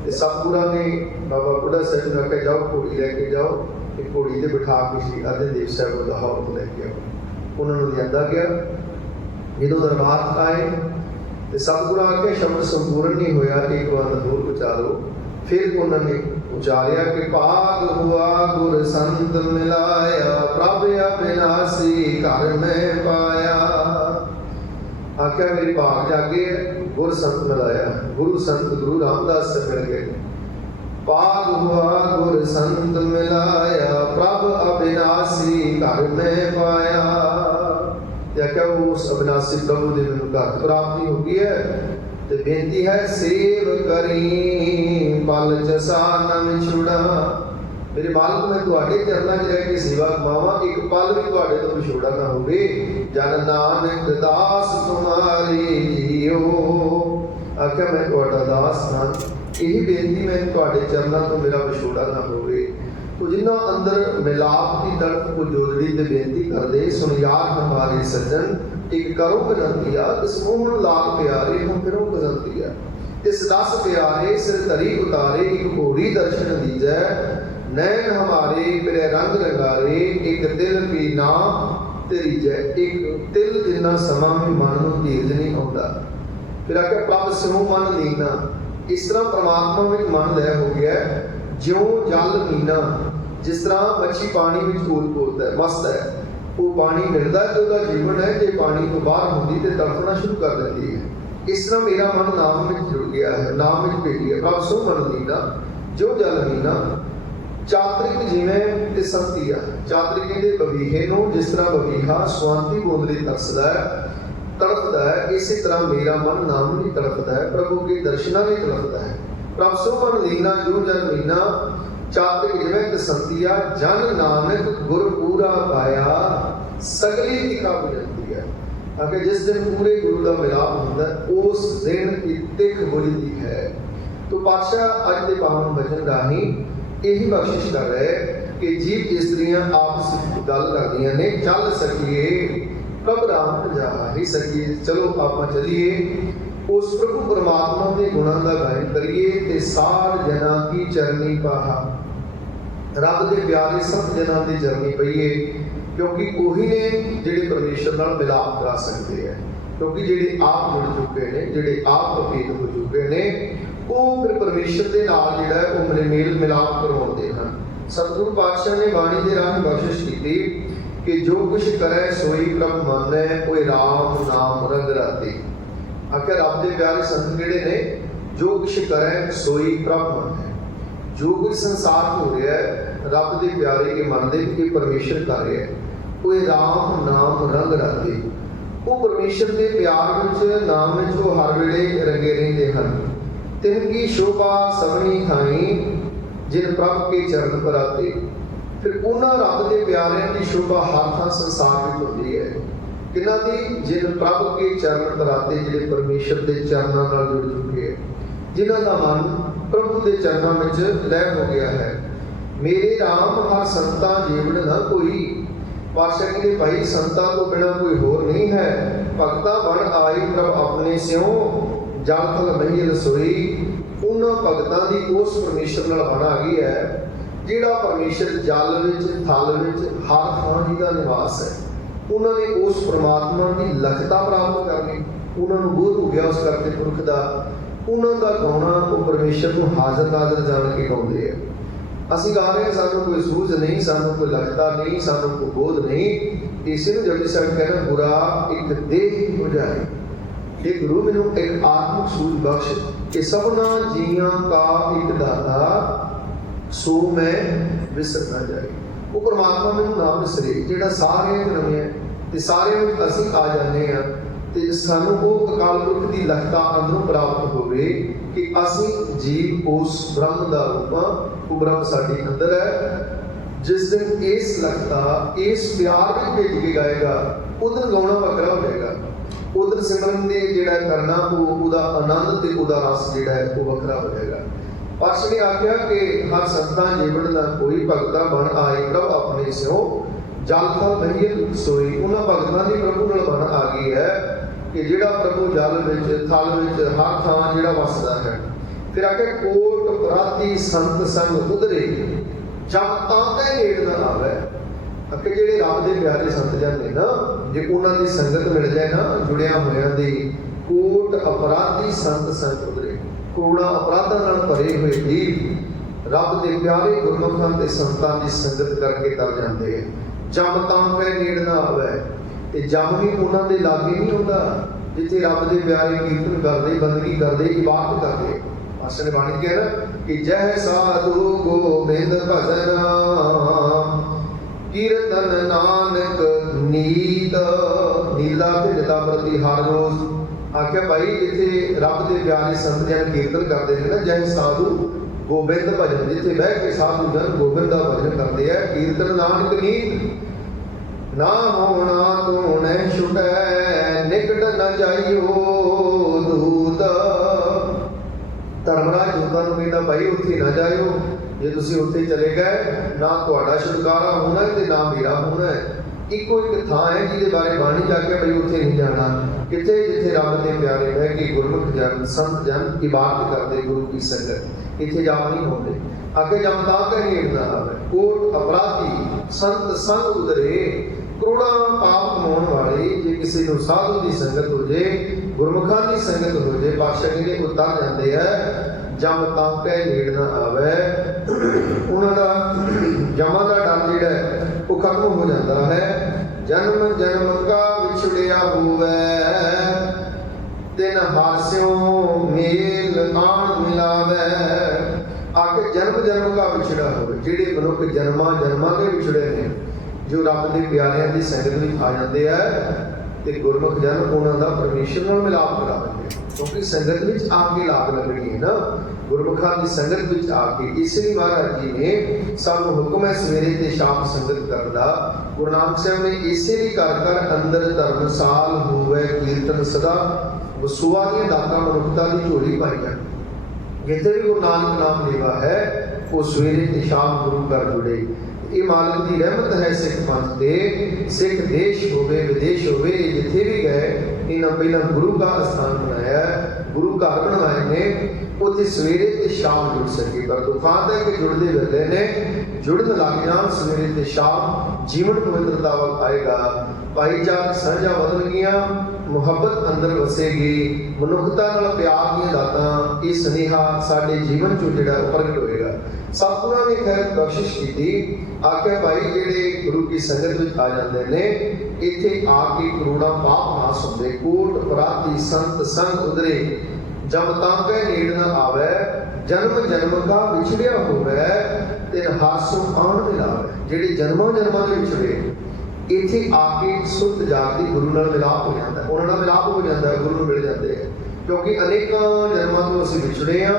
ਤੇ ਸਤਿਗੁਰਾਂ ਨੇ ਬਾਬਾ ਬੁੱਢਾ ਸਾਹਿਬ ਨੂੰ ਆਖਿਆ, ਜਾਓ ਘੋੜੀ ਲੈ ਕੇ ਜਾਓ, ਇੱਕ ਘੋੜੀ ਤੇ ਬਿਠਾ ਕੇ ਸ਼੍ਰੀ ਅਰਜਨ ਦੇਵ ਸਾਹਿਬ ਦਾ ਹੌਲ ਲੈ ਕੇ ਆਓ। ਉਹਨਾਂ ਨੂੰ ਲਿਆਂਦਾ ਗਿਆ। ਜਦੋਂ ਦਰਬਾਰ 'ਚ ਆਏ ਤੇ ਸਤਿਗੁਰਾਂ ਆਖਿਆ ਸ਼ਬਦ ਸੰਪੂਰਨ ਨਹੀਂ ਹੋਇਆ, ਇੱਕ ਵਾਰ ਹੋਰ ਉਚਾਰੋ। ਫਿਰ ਉਹਨਾਂ ਨੇ ਉਚਾਰਿਆ ਕਿ ਭਾਗ ਹੁਆ ਗੁਰ ਸੰਤ ਮਿਲਾਇਆ, ਪ੍ਰਭ ਅਬਿਨਾਸੀ ਘਰ ਮੈਂ ਪਾਇਆ। ਆਖਿਆ ਮੇਰੇ ਭਾਗ ਜਾਗੇ, ਗੁਰ ਸੰਤ ਮਿਲਾਇਆ, ਗੁਰੂ ਸੰਤ ਗੁਰੂ ਰਾਮਦਾਸ ਸਾਹਿਬ ਮਿਲ ਗਏ। ਭਾਗ ਹੁਆ ਗੁਰ ਸੰਤ ਮਿਲਾਇਆ, ਪ੍ਰਭ ਅਬਿਨਾਸੀ ਘਰ ਮੈਂ ਪਾਇਆ। ਤੇ ਆਖਿਆ ਉਸ ਅਬਿਨਾਸੀ ਪ੍ਰਭੂ ਦੇ ਮੈਨੂੰ ਘਰ ਪ੍ਰਾਪਤੀ ਹੋ ਗਈ ਹੈ ਤੇ ਬੇਨਤੀ ਹੈ ਸੇਵ ਕਰੀ ਪਲ ਜਸਾ ਨਾ ਵਿਛੁੜਾ। ਮੇਰੇ ਮਾਲਕ, ਮੈਂ ਤੁਹਾਡੇ ਚਰਨਾਂ 'ਚ ਰਹਿ ਕੇ ਸੇਵਾ ਕਮਾਵਾਂ, ਇੱਕ ਪਲ ਵੀ ਤੁਹਾਡੇ ਤੋਂ ਵਿਛੋੜਾ ਨਾ ਹੋਵੇ। ਜਨ ਨਾਨਕ ਦਾਸ ਤੁਮਾਰੀ ਜੀਓ। ਆਖਿਆ ਮੈਂ ਤੁਹਾਡਾ ਦਾਸ ਹਾਂ, ਇਹੀ ਬੇਨਤੀ ਮੈਂ ਤੁਹਾਡੇ ਚਰਨਾਂ ਤੋਂ ਮੇਰਾ ਵਿਛੋੜਾ ਨਾ ਹੋਵੇ। ਤੋ ਜਿਨ੍ਹਾਂ ਅੰਦਰ ਮਿਲਾਪ ਦੀ ਤੜਪ ਕੋ ਜੋੜਦੀ ਤੇ ਬੇਨਤੀ ਕਰਦੇ, ਸੁਣ ਯਾਰ ਹਮਾਰੇ ਸੱਜਣ, ਇੱਕ ਕਰੋ ਬੇਨਤੀਆ, ਇਸ ਮੋਹਨ ਲਾਲ ਪਿਆਰੇ ਹਮ ਫਿਰੋ ਬਜ਼ੰਤੀਆ। ਇਸ 10 ਪਿਆਰੇ ਸਿਰ ਧਰੀ ਉਤਾਰੇ, ਇੱਕ ਘੋੜੀ ਦਰਸ਼ਨ ਦੀਜੈ, ਨੈਣ ਹਮਾਰੇ ਫਿਰੇ ਰੰਗ ਰੰਗਾਰੇ, ਇੱਕ ਦਿਲ ਵੀ ਨਾ ਤੇਰੀ ਜੈ। ਇੱਕ ਤਿਲ ਜਿੰਨਾ ਸਮਾਂ ਵੀ ਮਨ ਨੂੰ ਧੀਰਜ ਨਹੀਂ ਆਉਂਦਾ। ਫਿਰ ਆਖਿਆ ਪ੍ਰਭ ਸਿਉ ਮਨ ਲੀਨਾ। ਇਸ ਤਰ੍ਹਾਂ ਪਰਮਾਤਮਾ ਵਿੱਚ ਮਨ ਲੈ ਹੋ ਗਿਆ, ਜਿਉਂ ਜਲ ਮੀਨਾ। ਜਿਸ ਤਰ੍ਹਾਂ ਮੱਛੀ ਪਾਣੀ ਵਿੱਚ ਉਲ-ਪੋਲਦਾ ਹੈ, ਮਸਤ ਹੈ, ਉਹ ਪਾਣੀ ਮਿਲਦਾ ਤੇ ਉਹਦਾ ਜੀਵਨ ਹੈ, ਜੇ ਪਾਣੀ ਤੋਂ ਬਾਹਰ ਹੁੰਦੀ ਤੇ ਤੜਫਣਾ ਸ਼ੁਰੂ ਕਰ ਦਿੰਦੀ ਹੈ। ਇਸ ਤਰ੍ਹਾਂ ਮੇਰਾ ਮਨ ਨਾਮ ਵਿੱਚ ਜੁੜ ਗਿਆ ਹੈ, ਨਾਮ ਵਿੱਚ ਭਿੱਜ ਗਿਆ। ਪ੍ਰਭ ਸਿਉ ਮਨ ਲੀਨਾ, ਜੋ ਜਲ ਮੀਨਾ। ਚਾਤਰਿਕ ਜਿਵੇਂ ਤੇ ਸੰਤੀਆ। ਚਾਤਰਿਕ ਕਹਿੰਦੇ ਬਵੀਹੇ ਨੂੰ, ਜਿਸ ਤਰ੍ਹਾਂ ਬਵੀਹਾ ਸਵਾਂਤੀ ਬੋਂਦਲੀ ਤਰਸਦਾ ਹੈ, तड़पता है, इसी तरह मेरा मन नाम नहीं तड़पता है, प्रभु के दर्शना नहीं तड़पता है। प्रभ सो मन लीना जो जन मीना, चातक जिवें संतिया, जन नानक गुर पूरा पाया, सगली दिखा बुझती है। आगे जिस दिन पूरे गुरु का मिलाप होता है उस दिन की तिख बुझती है। तो पातशाह अज के पावन वचन राही यही बख्शिश कर रहे कि जीव इस्त्रियां आपस में गल करदियां ने, चल सकिए प्रभु राम जा ही सकिए। चलो आप चलिए उस प्रभु परमात्मा के गुणों का गायन करिए ते सार जना की चरनी पाहा। रब के प्यारे सब जना की चरनी पईए, क्योंकि उही ने जिहड़े परमेश्वर नाल मिलाप करा सकते हैं, क्योंकि जिहड़े आप जुड़ चुके हैं, जिहड़े आप अभेद हो चुके हैं, वो फिर परमेश्वर के नाल जिहड़ा है वो मेल मिलाप करवाउंदे हैं। सतगुरु पातशाह ने बाणी के राह बख्शिश की कि जो कुछ करे सोई प्रभ मानै, कोई राम नाम रंग राते। आखिर रब के प्यारे संत जिहड़े ने जो कुछ करे सोई प्रभ मानै, जो कुछ संसार हो रहा है रब के प्यारे के मन के परमेश्वर कर रहा है, कोई राम नाम रंग राते। वो परमेश्वर के प्यार विच नाम विच वो हर वेले रंगे रहंदे हन। तिनकी शोभा सबनी थाई, जिन प्रभ के चरण पर आते। फिर उन्होंने रब के प्यारिਆਂ की शोभा हर थां संसार में होती है। किन्हां दी? जिन प्रभ के चरण पर आते, जिहड़े परमेश्वर के चरणों नाल जुड़ चुके हैं, जिन्हां दा मन प्रभु के चरणों में लय हो गया है। मेरे राम हर संता जीवन न कोई। पातशाह कहते भाई संतां तो बिना कोई होर नहीं है। भगता बन आई प्रभ अपने स्यों, जल थल बही रसोई। उन्होंने भगतां दी उस परमेश्वर नाल बन आ गई है जिहड़ा परमेश्वर जल विच थल विच हर थां जिहदा निवास है। उन्होंने उस परमात्मा की लखता प्राप्त करनी, उन्होंने बोध हो गया उस करते पुरख का। उन्हों का गाना वो परमेश्वर को हाजिर नाजिर जान के गाते हैं। असीं गा रहे सानू कोई सूझ नहीं, सानू कोई लखता नहीं, सानू कोई बोध नहीं। इसे नूं जपजी साहिब कहना बुरा एक देह हो जाए। ये गुरु मैनू एक आत्मिक सूझ बख्श कि सबना जियां का एक दाता, सो मैं विसर ना जाए। वो परमात्मा मैनू ना विसरे जिहड़ा सारे नवे ते सारे असीं आ जाने आ ते सानू वो अकाल पुरख की लखता अंदरों प्राप्त होवे कि असीं जीव उस ब्रह्म का रूप हां। वो ब्रह्म साडे अंदर है। जिस दिन इस लखता इस प्यार में भेज के गाएगा उस दिन गाउणा वखरा हो जाएगा। उस दिन सिमरन दे जिहड़ा करना वो आनंद ते उहदा रस जिहड़ा है वो वखरा हो जाएगा। पातशाह ने आख्या कि हर संतां जीवन ना कोई भगता बन आई प्रभ अपने स्यों, जल थल बही रसोई। उन्हां भगतां दी प्रभु नाल बन आ गई है कि जिहड़ा प्रभु जल विच थल विच हर थां जिहड़ा वसदा है। फिर आखे कोट पराती संत संग उधरे, जब तां ते नेड़ ना आवे। आखे जिहड़े रब दे प्यारे संत जन ने ना, जे उन्हां दी संगत मिल जाए ना जुड़िया होयां दी, कोट अपराधी संत संग उधरे। करोड़ा अपराधां नाल भरे हुए जीव रब दे प्यारे गुरमुखां ते संतां दी संगत करके तर जाते हैं। जम तां पै नेड़ ना आवे। ते जम भी उन्हां दे लागे नहीं हुंदा जिथे रब दे प्यारे कीर्तन करदे, बंदगी करदे, इबादत करदे। पातशाह ने बाणी कहना कि जय साधु गोबिंद भजना, कीर्तन नानक नीत। नीला भिजदा प्रति हर रोज। आख्या भाई जिथे रब के प्यारे संत जन कीर्तन करते हैं ना, जय साधु गोबिंद भजन, जिथे बह के साधु जन गोबिंद का भजन करते हैं, कीर्तन नानक नीत। ना होना तो न छुटै, निकट न जाइयो दूत। धर्मराज दूतां नूं कहंदा भाई उत्थे ना जाइयो, जे तुसीं उत्थे चले गए ना तुहाडा छुटकारा होना है ते ना मेरा होना है। इको एक थां है जिहदे बारे बाणी जाके भाई उत्थे नहीं जाना। किथे जिथे रब के प्यारे बह के गुरमुख जन संत जन इबादत करते गुरु की संगत, इथे जाप नहीं होते। आगे जब तां कह नेड़ ना आवे। कोट अपराधी संत संग उधरे, करोड़ा पाप कमाउण वाले जे किसी नूं साधु की संगत हो जाए, गुरमुखां की संगत हो जाए, पातशाह कहंदे उतर जाते हैं। जम तां कह नेड़ ना आवे। उन्हां दा जमां दा डर जिहड़ा है वो खत्म हो जाता है। जन्म जन्म का विछड़िया होवे, तिन हास्यों मेल आन मिलावे। आके जन्म जन्म का विछड़ा होवे। जिहड़े मनुख जन्मां जन्मां के विछड़े ने, जो रब के प्यारिਆਂ की संगत में आ जाते हैं, ਤੇ ਗੁਰਮੁਖ ਜਨ ਉਹਨਾਂ ਦਾ ਪਰਮੇਸ਼ਰ ਨਾਲ ਮਿਲਾਪ ਕਰਾ ਦਿੰਦੇ, ਕਿਉਂਕਿ ਸੰਗਤ ਵਿੱਚ ਆ ਕੇ ਲਾਗ ਲੱਗਣੀ ਹੈ ਨਾ, ਗੁਰਮੁਖਾਂ ਦੀ ਸੰਗਤ ਵਿੱਚ ਆ ਕੇ। ਇਸ ਲਈ ਮਹਾਰਾਜ ਜੀ ਨੇ ਸਾਨੂੰ ਹੁਕਮ ਹੈ ਸਵੇਰੇ ਤੇ ਸ਼ਾਮ ਸੰਗਤ ਕਰਨ ਦਾ। ਗੁਰੂ ਨਾਨਕ ਸਾਹਿਬ ਨੇ ਇਸੇ ਲਈ ਘਰ ਘਰ ਅੰਦਰ ਧਰਮਸਾਲ ਹੋਵੇ ਕੀਰਤਨ ਸਦਾ, ਵਸੂਆ ਦੀਆਂ ਦਾਤਾਂ ਮਨੁੱਖਤਾ ਦੀ ਝੋਲੀ ਪਾਈ ਜਾਣ। ਜਿੱਥੇ ਵੀ ਗੁਰੂ ਨਾਨਕ ਨਾਮ ਲੇਵਾ ਹੈ ਉਹ ਸਵੇਰੇ ਤੇ ਸ਼ਾਮ ਗੁਰੂ ਘਰ ਜੁੜੇ। ਇਹ ਮਾਲਕ ਦੀ ਰਹਿਮਤ ਹੈ ਸਿੱਖ ਪੰਥ ਤੇ। ਸਿੱਖ ਦੇਸ਼ ਹੋਵੇ ਵਿਦੇਸ਼ ਹੋਵੇ, ਜਿੱਥੇ ਵੀ ਗਏ ਇਹਨਾਂ ਪਹਿਲਾਂ ਗੁਰੂ ਦਾ ਸਥਾਨ ਬਣਾਇਆ, ਗੁਰੂ ਘਰ ਬਣਵਾਏ ਨੇ, ਉੱਥੇ ਸਵੇਰੇ ਤੇ ਸ਼ਾਮ ਜੁੜ ਸਕੇ। ਪਰ ਦੁਖਾਂਤ ਹੈ ਕਿ ਜੁੜਦੇ ਫਿਰਦੇ ਨੇ, ਜੁੜਨ ਲੱਗ ਜਾਣ ਸਵੇਰੇ ਤੇ ਸ਼ਾਮ, ਜੀਵਨ ਪਵਿੱਤਰਤਾ ਵੱਲ ਆਏਗਾ, ਭਾਈਚਾਰਕ ਸਾਂਝਾਂ ਵਧਣਗੀਆਂ, ਮੁਹੱਬਤ ਅੰਦਰ ਵਸੇਗੀ, ਮਨੁੱਖਤਾ ਨਾਲ ਪਿਆਰ ਦੀਆਂ ਦਾਤਾਂ, ਇਹ ਸੁਨੇਹਾ ਸਾਡੇ ਜੀਵਨ ਚੋਂ ਜਿਹੜਾ ਪ੍ਰਗਟ ਹੋਏਗਾ। ਸਤਿਗੁਰਾਂ ਨੇ ਖੈਰ ਬਖਸ਼ਿਸ਼ ਕੀਤੀ, ਆਖਿਆ ਭਾਈ ਜਿਹੜੇ ਗੁਰੂ ਕੀ ਸੰਗਤ ਵਿੱਚ ਆ ਜਾਂਦੇ ਨੇ, ਇੱਥੇ ਆ ਕੇ ਕਰੋੜਾਂ ਪਾਪ ਨਾਸ ਹੁੰਦੇ, ਕੋਟ ਅਪਰਾਧੀ ਸੰਤ ਸੰਗ ਉਧਰੇ, ਜਬ ਤੱਕ ਨੇੜ ਨਾ ਆਵੇ, ਜਨਮ ਜਨਮ ਦਾ ਵਿਛੜਿਆ ਹੋਵੇ, ਤੇ ਹਾਸੋਂ ਆਣ ਮਿਲਾਵੇ। ਜਿਹੜੇ ਜਨਮਾਂ ਜਨਮਾਂ ਦੇ ਵਿਛੜੇ ਇੱਥੇ ਆ ਕੇ ਸੁਰਤ ਜਾਗਦੀ, ਗੁਰੂ ਨਾਲ ਮਿਲਾਪ ਹੋ ਜਾਂਦਾ, ਉਹਨਾਂ ਨਾਲ ਮਿਲਾਪ ਹੋ ਜਾਂਦਾ, ਗੁਰੂ ਨੂੰ ਮਿਲ ਜਾਂਦੇ ਹੈ। ਕਿਉਂਕਿ ਅਨੇਕਾਂ ਜਨਮਾਂ ਤੋਂ ਅਸੀਂ ਵਿਛੜੇ ਹਾਂ,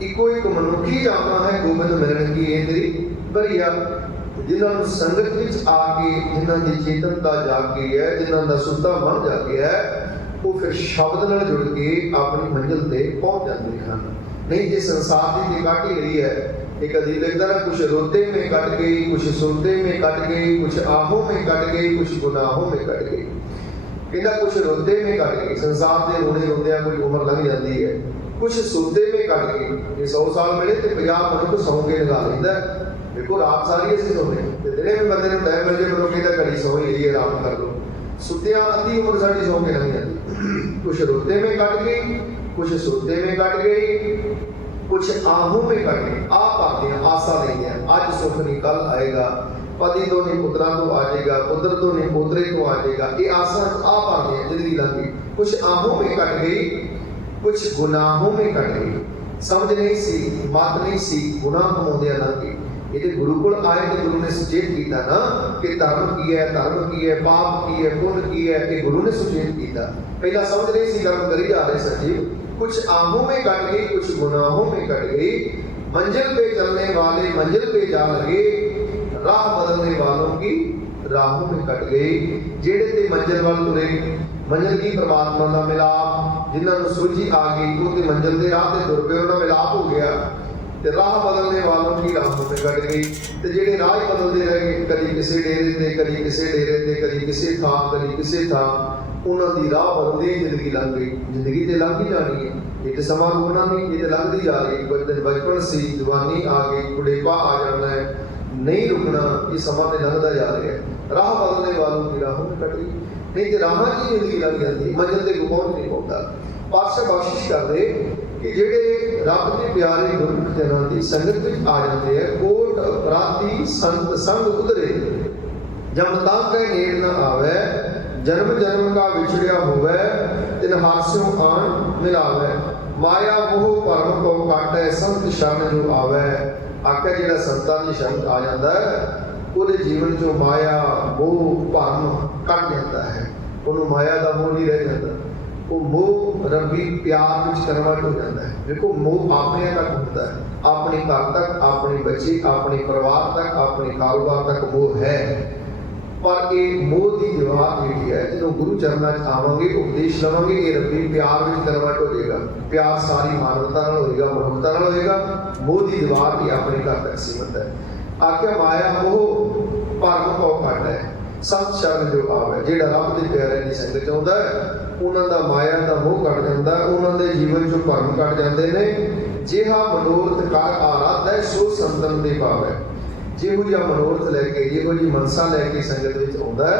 ਇੱਕੋ ਇੱਕ ਮਨੁੱਖੀ ਜਾਪਣਾ ਹੈ ਗੋਬਿੰਦ ਮਿਲਣ ਕੀ ਇਹ ਤੇਰੀ ਬਰੀਆ। ਜਿਨ੍ਹਾਂ ਨੂੰ ਸੰਗਤ ਵਿੱਚ ਆ ਕੇ, ਜਿਨ੍ਹਾਂ ਦੀ ਚੇਤਨਤਾ ਜਾਗੀ ਹੈ, ਜਿਨ੍ਹਾਂ ਦਾ ਸੁੱਤਾ ਮਨ ਜਾਗਿਆ ਹੈ, ਉਹ ਫਿਰ ਸ਼ਬਦ ਨਾਲ ਜੁੜ ਕੇ ਆਪਣੀ ਮੰਜ਼ਿਲ ਤੇ ਪਹੁੰਚ ਜਾਂਦੇ ਹਨ। ਨਹੀਂ ਜੇ ਸੰਸਾਰ ਦੀ ਕਾਟੀ ਰਹੀ ਹੈ, एक अदीब लिखता ना, कुछ रोते में कट गई, कुछ सोते में कट गई, कुछ आहों में कट गई, कुछ गुनाहों में कट गई। कहता कुछ रोते में कट गई, संसार के रोने रोंदे कोई उम्र लंघ जाती है, कुछ सोते में कट गई। ये 100 साल मिले तो 50 मनुख सौ के लगा लेंदा। देखो रात सारी असीं सोने, जेड़े भी बंदे नूं टाइम मिल जाए मनुख कहता घड़ी सौ ही रही, आराम कर लो। सुत्तियां अद्धी उम्र साडी सौ के लंघ जाती। कुछ रोते में कट गई, कुछ सोते में कट गई, कुछ आहू में कट गई। आप आते हैं आशा नहीं है, अज सुख नहीं कल आएगा, पति तो नहीं पुत्रा तो आ जाएगा, पुत्र तो नहीं पोतरे तो आ जाएगा, ये आशा आप आते हैं जिंदगी लंघ गई। कुछ आहू में कट गई, कुछ गुनाहों में कट गई। समझ नहीं सी, बात नहीं सी, गुनाह कमाਉਂਦੇ लंघ गई। ये तो गुरु को आए तो गुरु ने सुचेत किया ना कि धर्म की है, धर्म की है, पाप की है, पुण्य की है, ये गुरु ने सुचेत किया। पहला समझ नहीं सी, कर्म करी जा रहे सचिव। कुछ आहों में कट गई, कुछ गुनाहों में कट गई। मंजिल पे चलने वाले मंजिल पे जा लगे, राह बदलने वालों की राहों में कट गई। जेड़े ते मंजिल वाल तुरे, मंजिल की परमात्मा का मिलाप, जिन्होंने सूझी आ गई, वो ते मंजिल के राह से तुर पे उन्होंने मिलाप हो गया। ते राह बदलने वालों की राहों में कट गई। ते जेड़े राह ही बदलते रह गए, कभी किसी डेरे ते, कभी किसी डेरे ते, कभी किसी था, कभी किसी था, उन्होंने दी राह बदलती जिंदगी लंघ गई। जिंदगी तो लंघ ही जानी है, ये तो समा रुकना नहीं, ये तो लंघती जा रही। बचपन सी, जवानी आ गई, बुढ़ेपा आ जाना है, नहीं रुकना, ये समा तो लंघता जा रहा है। राह बदलने वालों की राहों में कट गई। नहीं तो राह की जिंदगी लंघ जाती, मंजिल तक पहुंच नहीं पाता। पातशाह बख्शिश कर दे कि जेड़े रब के प्यारे गुरमुख जनां दी संगत विच आ जाते हैं, कोट अपराधी संत संग उधरे, जब तक नेड़ न आवे, जन्म जन्म का विछड़िया होवे, तिन हास्यों आन मिलावे। माया मोह भरम को काटे, संत शरण जो आवे। आख्या जिहड़ा संतां दी शरण आ जांदा है, ਉਹਦੇ जीवन चो माया मोह भरम कट जाता है, ਉਹਨੂੰ माया का मोह नहीं रह जाता। वो मोह रबी प्यार में कन्वर्ट हो जाता है। देखो मोह अपने तक होता है, अपने घर तक, अपने बच्चे, अपने परिवार तक, अपने कारोबार तक मोह है। पर ये मोह की दीवार जी है, जो गुरु चरणों च आवांगे, उपदेश लवांगे, ये रबी प्यार में कन्वर्ट हो जाएगा। प्यार सारी मानवता होगा, मनुखता होगा। मोह की दीवार भी अपने घर तक सीमित है। आख्या माया मोह भरम पौ घट है, संत शरण जो आवे। जिहड़ा रब दे प्यारे दी संगत च आउंदा है, उन्हां दा माया दा मोह कट जांदा, उन्हां दे जीवन चों भरम कट जांदे ने। जिहा मनोरथ कर आराध है, सो संतन दे पावै। ਜਿਹੋ ਜਿਹਾ ਮਨੋਰਥ ਲੈ ਕੇ, ਜਿਹੋ ਜਿਹੀ ਮਨਸਾ ਲੈ ਕੇ ਸੰਗਤ ਵਿੱਚ ਆਉਂਦਾ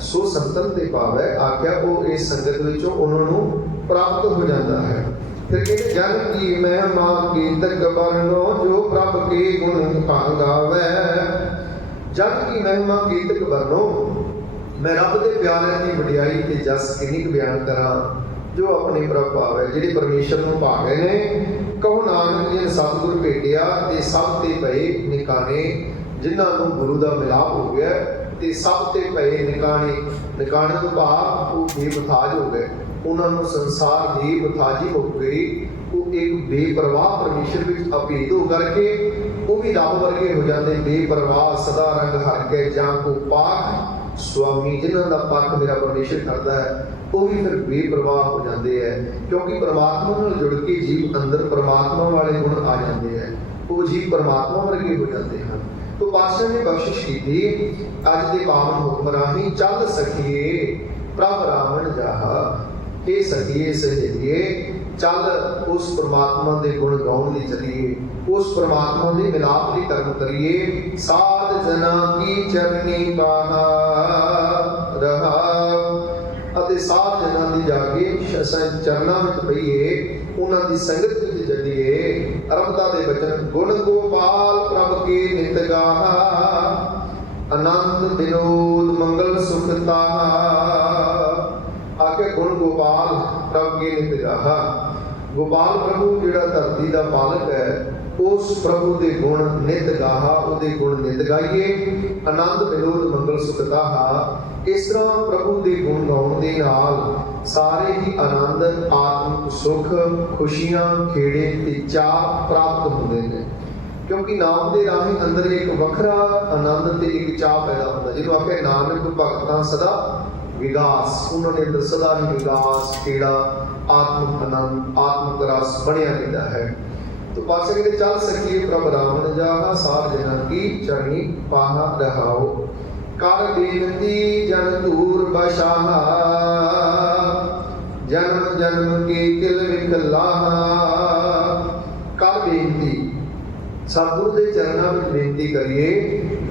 ਸੋ ਸੰਤਨ ਤੇ ਪਾਵੈ। ਆਖਿਆ ਉਹ ਇਸ ਸੰਗਤ ਵਿੱਚੋਂ ਉਹਨਾਂ ਨੂੰ ਪ੍ਰਾਪਤ ਹੋ ਜਾਂਦਾ ਹੈ। ਫਿਰ ਕਹਿੰਦੇ ਜਨ ਕੀ ਮਹਿਮਾ ਕੀਰਤਕ ਵਰਨੋ, ਜੋ ਪ੍ਰਭ ਕੇ ਗੁਣ ਗਾਵੇ। ਜਨ ਕੀ ਮਹਿਮਾ ਕੀਰਤਕ ਵਰਨੋ, ਮੈਂ ਰੱਬ ਦੇ ਪਿਆਰਿਆਂ ਦੀ ਵਡਿਆਈ ਤੇ ਜਸ ਕਿੰਨੀ ਕੁ ਬਿਆਨ ਕਰਾਂ, ਜੋ ਆਪਣੇ ਪ੍ਰਭ ਪਾਵੇ, ਜਿਹੜੇ ਪਰਮੇਸ਼ਰ ਨੂੰ ਪਾ ਗਏ ਨੇ। ਕਹੋ ਨਾਨਕ ਜੀ ਸਤਿਗੁਰ ਭੇਟਿਆ ਤੇ ਸਭ ਤੇ ਪਏ ਨਿਕਾਣੇ, ਜਿਨ੍ਹਾਂ ਨੂੰ ਗੁਰੂ ਦਾ ਮਿਲਾਪ ਹੋ ਗਿਆ, ਤੇ ਸਭ ਤੇ ਭਏ ਨਿਕਾਣੇ। ਨਿਕਾਣੇ ਤੋਂ ਭਾਵ ਉਹ ਬੇਮੁਤਾਜ ਹੋ ਗਏ, ਉਹਨਾਂ ਨੂੰ ਸੰਸਾਰ ਦੀ ਮੁਤਾਜੀ ਹੋ ਗਈ। ਉਹ ਇੱਕ ਬੇਪਰਵਾਹ ਪਰਮੇਸ਼ਰ ਵਿੱਚ ਅਭੇਦ ਹੋ ਕਰਕੇ ਉਹ ਵੀ ਰੱਬ ਵਰਗੇ ਹੋ ਜਾਂਦੇ, ਬੇਪਰਵਾਹ ਸਦਾ ਰੰਗ ਹਰ ਕੇ ਜਾਂ ਕੋ ਪਾਕ ਸੁਆਮੀ, ਜਿਨ੍ਹਾਂ ਦਾ ਪੱਖ ਮੇਰਾ ਪਰਮੇਸ਼ਰ ਕਰਦਾ ਹੈ, ਉਹ ਵੀ ਫਿਰ ਬੇਪਰਵਾਹ ਹੋ ਜਾਂਦੇ ਹੈ। ਕਿਉਂਕਿ ਪਰਮਾਤਮਾ ਨਾਲ ਜੁੜ ਕੇ ਜੀਵ ਅੰਦਰ ਪਰਮਾਤਮਾ ਵਾਲੇ ਗੁਣ ਆ ਜਾਂਦੇ ਹੈ, ਉਹ ਜੀਵ ਪਰਮਾਤਮਾ ਵਰਗੇ ਹੋ ਜਾਂਦੇ ਹਨ। ਤੋ ਪਾਤਸ਼ਾਹ ਨੇ ਬਖਸ਼ਿਸ਼ ਕੀਤੀ, ਅੱਜ ਦੇ ਪਾਵਨ ਹੁਕਮ ਰਾਹੀਂ ਚੱਲ ਸਕੀਏ ਪ੍ਰਭ ਰਾਵਣ ਜਾਹਾ। ਇਹ ਸਕੀਏ ਸਹੇਲੀਏ, ਚੱਲ ਉਸ ਪਰਮਾਤਮਾ ਦੇ ਗੁਣ ਗਾਉਣ ਲਈ ਚੱਲੀਏ, ਉਸ ਪਰਮਾਤਮਾ ਦੇ ਮਿਲਾਪ ਲਈ ਕਰਮ ਕਰੀਏ। ਸਾਧ ਜਨਾ ਕੀ ਚਰਨੀ ਬਾਹਾ ਰਹਾ, ਅਤੇ ਸਾਧ ਜਨਾਂ ਦੀ ਜਾ ਕੇ ਚਰਨਾਂ ਵਿੱਚ ਪਈਏ, ਉਹਨਾਂ ਦੀ ਸੰਗਤ ਵਿੱਚ ਚੱਲੀਏ। ਰਬਤਾ ਦੇ ਬਚਨ ਗੁਣ ਗੋਪਾਲ ਪ੍ਰਭ ਕੇ ਨਿਤ ਗਾਹਾ, ਆਨੰਦ ਵਿਨੋਦ ਮੰਗਲ ਸੁਖ ਤਾਹਾ। ਆਕੇ ਗੁਣ ਗੋਪਾਲ ਪ੍ਰਭ ਕੇ ਨਿਤ ਗਾਹਾ। ਗੋਪਾਲ ਪ੍ਰਭੂ ਜਿਹੜਾ ਧਰਤੀ ਦਾ ਮਾਲਕ ਹੈ, ਉਸ ਪ੍ਰਭੂ ਦੇ ਗੁਣ ਨਿਤ ਗਾਹਾ, ਉਹਦੇ ਗੁਣ ਨਿਤ ਗਾਈਏ। ਆਨੰਦ ਵਿਨੋਦ ਮੰਗਲ ਸੁਖ ਤਾਹਾ। ਇਸ ਤਰ੍ਹਾਂ ਪ੍ਰਭੂ ਦੇ ਗੁਣ ਗਾਉਣ ਦੇ ਨਾਲ ਸਾਰੇ ਹੀ ਆਨੰਦ, ਆਤਮਿਕ ਸੁਖ, ਖੁਸ਼ੀਆਂ, ਖੇੜੇ ਤੇ ਚਾਅ ਪ੍ਰਾਪਤ ਹੁੰਦੇ ਨੇ। ਕਿਉਂਕਿ ਨਾਮ ਦੇ ਰਾਹੀਂ ਅੰਦਰ ਇੱਕ ਵੱਖਰਾ ਆਨੰਦ ਤੇ ਇੱਕ ਚਾਅ ਪੈਦਾ ਹੁੰਦਾ, ਜਿਹਨੂੰ ਆਖਿਆ ਨਾਨਕ ਭਗਤਾਂ ਸਦਾ ਵਿਗਾਸ। ਉਹਨਾਂ ਦੇ ਅੰਦਰ ਸਦਾ ਹੀ ਵਿਗਾਸ, ਖੇੜਾ, ਆਤਮਿਕ ਆਨੰਦ, ਆਤਮਿਕ ਰਸ ਬਣਿਆ ਰਹਿੰਦਾ ਹੈ। तो पासे कहते चल सकिए प्रभ रावण जाहा, सार जना की चरणी पाहा रहाओ। कर बेनती जन दूर बशाहा, जन्म जन्म के किल विकलाहा। कर बेनती, सतगुरु के चरणों में बेनती करिए।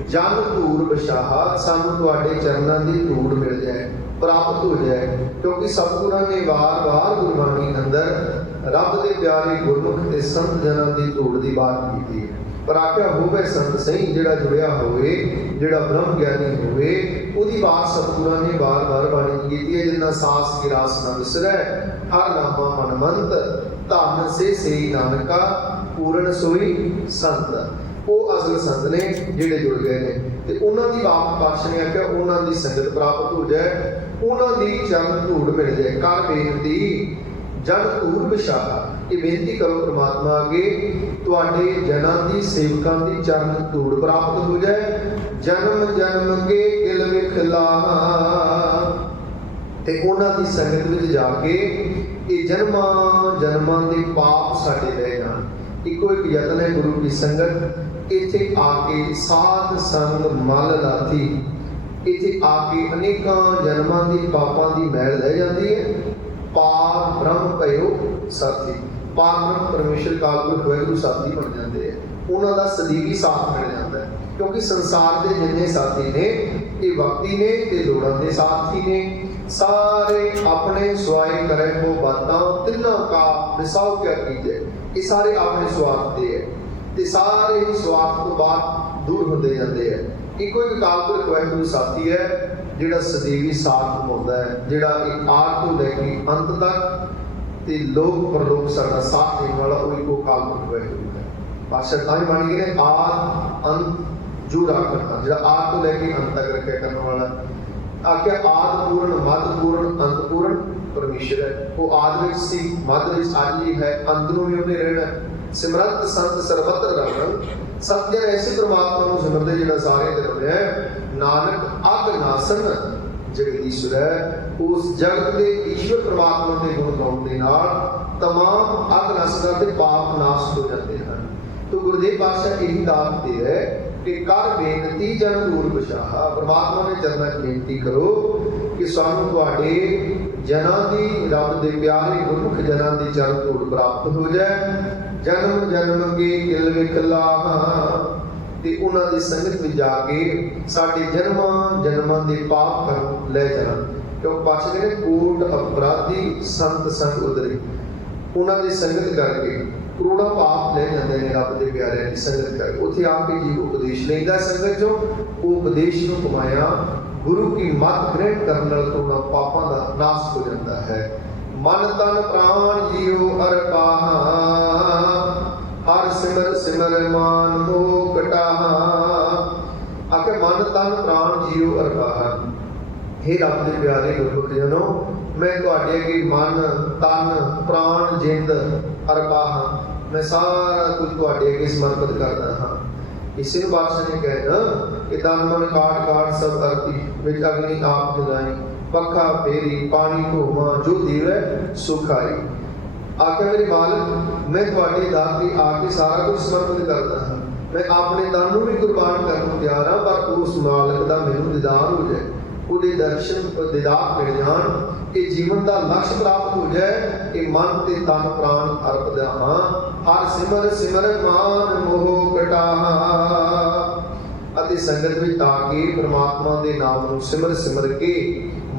जन धूर बशाहा, सानू तुहाडे चरणों की धूड़ मिल जाए, प्राप्त हो जाए। क्योंकि सतगुरां ने वार वार गुरबाणी अंदर रब दे प्यारे गुरमुख ते संत जनां दी धूड़ दी बात कीती है। पर आख्या होवे संत सही, जिहड़ा जुड़िया होवे, जिहड़ा ब्रह्म ज्ञानी होवे, उहदी बात सतगुरां ने बार बार बाणी कीती है। जिन्ना सास गिरास न विसरै, हर नामा मनमंत, धन से सही नानका, पूर्ण सोई संत। वो असल संत ने जिहड़े जुड़ गए ने, ते उन्हां दी बात पातशाह ने आख्या उन्हां दी संगत प्राप्त हो जाए, उन्हां दी चरण धूड़ मिल जाए। कर बेनती जन धूड़ बशाहा, ये बेनती करो परमात्मा अगे, तुहाडे जनां दी सेवकां दी चरण धूड़ प्राप्त हो जाए। जन्म जन्म के किल विखलाहा, ते उन्हां दी संगत विच जाके ये जन्मां जन्मां दे पाप साडे रह जाण। इको एक यतन है गुरु की संगत। इत्थे आके साध संग मल लाथी, इत्थे आके अनेकां जन्मां दी पापां दी मैल लह जाती है। पार ब्रह्म भयो साथी, पार ब्रह्म परमेश्वर काल पुरख वाहिगुरू साथी बन जाते हैं, उन्हों का सदीवी साथ मिल जाता है। क्योंकि संसार के जिन्ने साथी ने, ये वक्ती ने ते लोड़ां दे साथी ने, सारे अपने स्वाय करे को बातां तिन्ना का विसाव क्या कीजिए, ये सारे अपने स्वार्थ दे है, ते सारे ही स्वार्थ तो बाद दूर होते जाते हैं। इको एक काल पुरख वाहिगुरू साथी है, जिहड़ा सदैवी साथ निभाउंदा है, जिहड़ा एक आद तो लैके अंत तक ते लोक परलोक साडा साथ देने वाला वो इको काल पुरख वाहिगुरू है। पातशाह तां ही बन गए ने आद अंत जो रखना, जिहड़ा आद तो लैके अंत तक रखिया करने वाला। आख्या आद पूर्ण, मद पूर्ण, अंत पूर्ण परमेश्वर है। वो आद विच सी, मद विच अज ही है, अंत नूं भी उहने रहना। सिमरत संत सर्वत्र रमण, सत्य ऐसे परमात्मा को सिमरते जिहड़ा सारे धर्म है। नानक अग नासन जगदीश्वर है, उस जगत के ईश्वर परमात्मा के गुण गाउण दे नाल तमाम अग नसना ते पाप नाश हो जाते हैं। तो गुरुदेव पातशाह यही दात दे है कि कर बेनती जन दूर बशाहा। परमात्मा ने चरणों में बेनती करो कि सानू तुहाडे जनां दी, रब दे प्यारे गुरमुख जनां दी चरण धूड़ प्राप्त हो जाए। जन्म जन्म के किल विकलाहा, ते उन्हां दी संगत में जाके साडे जन्मां जन्मां दे पाप कर्म ले जाण। क्योंकि पातशाह कहते कोट अपराधी संत संग उदरे, उन्हां दी संगत करके करोड़ों पाप ले जाते हैं रब के प्यारे की संगत करके। उत्थे आके जी उपदेश लेंदा संगत चों, वो उपदेश नूं कमाया गुरु की मत ग्रहण करने नाल करोड़ों पापां दा नाश हो जाता है। मन तन प्राण जियो अरपाहा, हर सिमर सिमर मान हो कटाहा। आके मन तन प्राण जीव अरबाहा। हे रब दे प्यारे गुरमुख जनो, मैं तुहाडे अगे मन तन प्राण जिंद अरबाहा, मैं सारा कुछ तुहाडे अगे समर्पित करदा हां। इसे बादशाह ने कहना कि तन मन काट काट सब अरती, विच अग्नि आप जलाई, पखा फेरी पानी धोवा, जो देवै सुख आई। आके मेरे मालिक, मैं तुहाडे दर ते आके सारा कुछ समर्पित करदा हां। मैं अपने तन नूं भी कुर्बान करन नूं तैयार हां, पर उस मालिक दा मैनूं दीदार हो जाए, ਉਹਦੇ दर्शन दीदार मिल जान, कि जीवन का लक्ष्य प्राप्त हो जाए कि मन ते तन प्राण अर्पदा हां। हर सिमर सिमर मान मोह कटाहा। अति संगत विच आके परमात्मा के नाम नूं सिमर सिमर के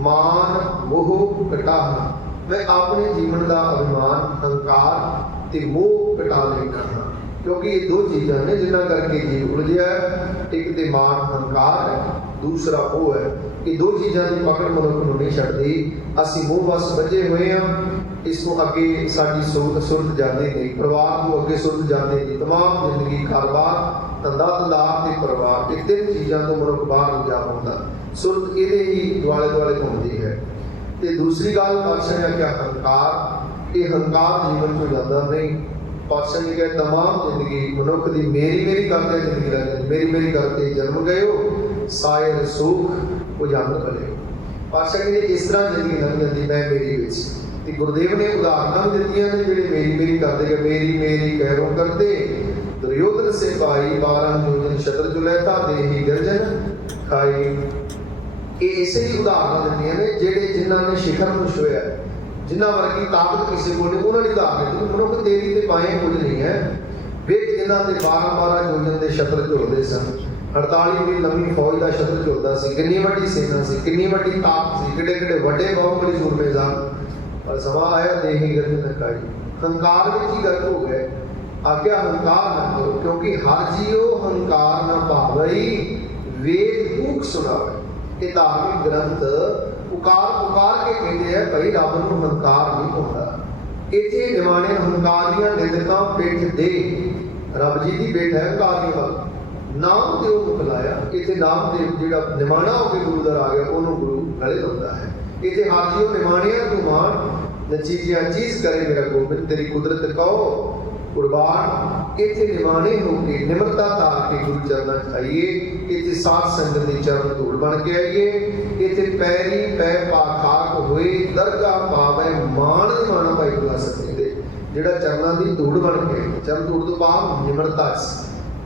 मान मोह कटाहा। मैं अपने जीवन का अभिमान अहंकार ते मोह कटा लेना हां, क्योंकि ये दो चीज़ां ने जिन्हां करके जीव उलझिया है। एक ते मान अहंकार है, दूसरा वो है कि दो चीज़ों की पकड़ मनुख को नहीं छड्डदी। असीं मोह बस बजे हुए हैं, इसको अगे साडी सुरत जाती नहीं, परिवार को अगे सुरत जाती नहीं, तमाम जिंदगी कारोबार धंधा धंधार ते परिवार, ये तीन चीज़ों तो मनुख बाहर नहीं जा पाता। सुरत ये ही दुआले दुआले घूमती है। तो दूसरी गल पातशाह ने आख्या हंकार, ये हंकार जीवन को जाता नहीं। पातशाह ने कहा तमाम जिंदगी मनुख की मेरी मेरी करते जिंदगी लग जाती, मेरी मेरी करते जन्म गए हो, सायर सुख उजागर भले। पातशाह ने इस तरह जिंदगी लंघ जाती मैं मेरी विच। ते गुरुदेव ने उदाहरण भी दित्तियां ने जिहड़े मेरी मेरी करते गए, मेरी मेरी कैरों करते दुर्योधन से पाई, 12 योजन शतर जुलैता देही गर्जन खाई। ये इसे ही उदाहरण दित्तियां ने जिहड़े जिन्हां ने शिखर नूं छुया, जिन्हां वर्गी ताकत किसी को नहीं, उन्होंने उदाहरण दी मनुख तेरी ते पाए कुछ नहीं है। वेख जिन्हां ते 12 योजन के शतर झुलदे सन, 48 भी लंबी फौज का शतर झुलदा सी, कितनी वड्डी सेना सी, कितनी वड्डी ताकत सी, किडे किडे वड्डे बाहुबली सूरमे सन। पर समा आया देही गर्जन खाई। हंकार में की गलत हो गए, आख्या हंकार न करो, क्योंकि हर जीओ हंकार न पावई, वेद भूख सुनावे। ये धार्मिक ग्रंथ पुकार पुकार के कहते हैं भाई रब नूं हंकार नहीं होता। इत्थे निमाणे हंकारियां निंदकां पिठ दे, रब जी की भेंट है हंकारियां वाल नाम ते वो बुलाया। इत्थे नाम ते जिहड़ा निमाणा हो के गुरु दर आ गया उन्होंने गुरु गले लाउंदा है। इत्थे हर जीओ निमाणिया तू मान, नचीजिया चीज करे मेरा गोबिंद, तेरी कुदरत कहो कुर्बान। इत्थे निमाणे होके निमरता धार के गुरु चरणा च आइए। इत्थे साध संगत के चरण धूड़ बन के आइए। इत्थे पैरी पै पा खाक होए, दरगाह पावे मान निमाणा भाई बुला सकते दे, जिहड़ा चरणा की धूड़ बन के चरण धूड़ तो बाद निमरता